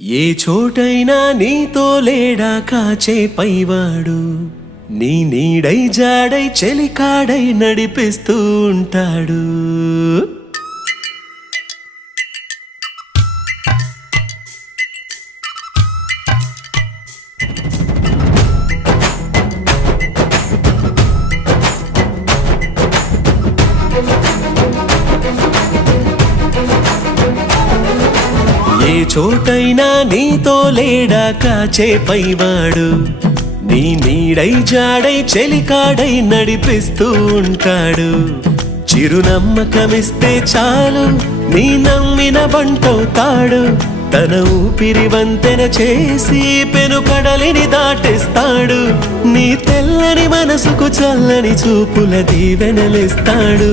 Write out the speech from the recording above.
ఏ చోటైనా నీతో లేడా కాచే పైవాడు, నీ నీడై జాడై చెలికాడై నడిపిస్తూ ఉంటాడు. ఏ చోటైనా నీతో లేడా కాచే పైవాడు, నీ నీడై జాడై చెలికాడై నడిపిస్తూ ఉంటాడు. చిరునమ్మకమిస్తే చాలు నీ నమ్మిన బంటవుతాడు. తన ఊపిరి వంతెన చేసి పెను కడలిని దాటిస్తాడు. నీ తెల్లని మనసుకు చల్లని చూపుల దీవెనలిస్తాడు.